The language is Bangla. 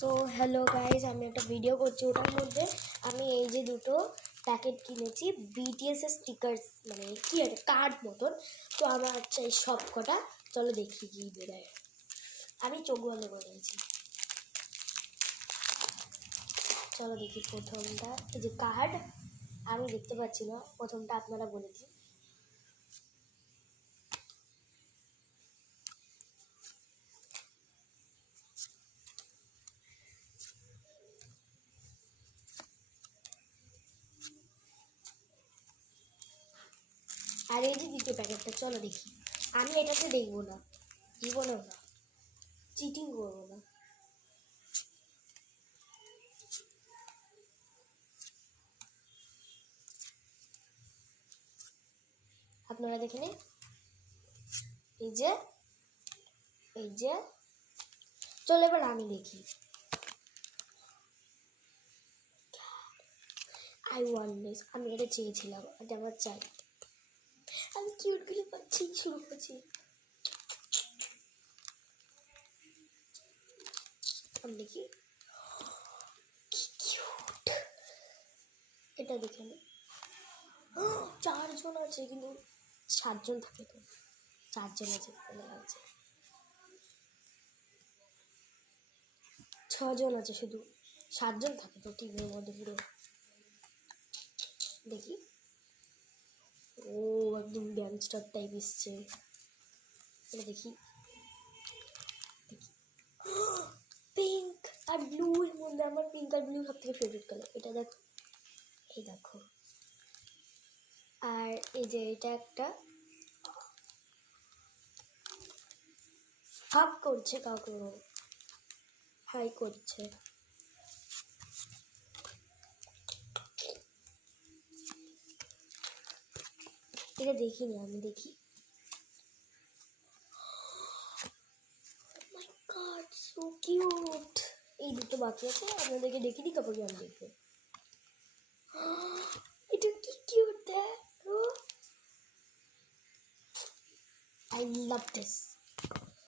সো হ্যালো গাইজ, আমি একটা ভিডিও করছি। ওটার মধ্যে আমি এই যে দুটো প্যাকেট কিনেছি বিটিএস এর স্টিকার্স, মানে কি আছে কার্ড মতন। তো আমার আচ্ছা এই সব কটা চলো দেখি কি বেরোয়। আমি চোখ বন্ধ করে দিয়েছি, চলো দেখি। প্রথমটা এই যে কার্ড, আমি দেখতে পাচ্ছি না, প্রথমটা আপনারা বলে দিন। আর এই যে দ্বিতীয় প্যাকেটটা, চলো দেখি। আমি এটাতে দেখবো না, জীবনেও না, চিটিং করবো না। আপনারা দেখে নিন। এই যে এই যে চলো এবার আমি দেখি। আই ওয়ান্ট দিস, আমি এটা চেয়েছিলাম, এটা আমার চাই। আমি কিউটগুলি পাচ্ছি, শুরু করছি। আমি দেখি কি কিউট, এটা দেখে নি। 4 জন আছে, কিন্তু 7 জন থাকে তো, 4 জন আছে, আছে 6 জন আছে, শুধু 7 জন থাকে তো টিমের মধ্যে পুরো। দেখি, ও একদম গ্যাংস্টার টাইপ এসছে। এটা দেখি, পিঙ্ক আর ব্লু এর মধ্যে আমার পিঙ্ক আর ব্লু সব থেকে ফেভারিট কালার। এটা দেখো, এই দেখো। আর এই যে এটা একটা হাক করছে, কাউকে হাই করছে। এটা দেখিনি, আমি দেখি। মাই গড, সো কিউট। এই দুটো বাকি আছে, আপনাদেরকে দেখিনি, তারপরে আমি দেখবো। এটা কি কিউট, দেখো। I love this.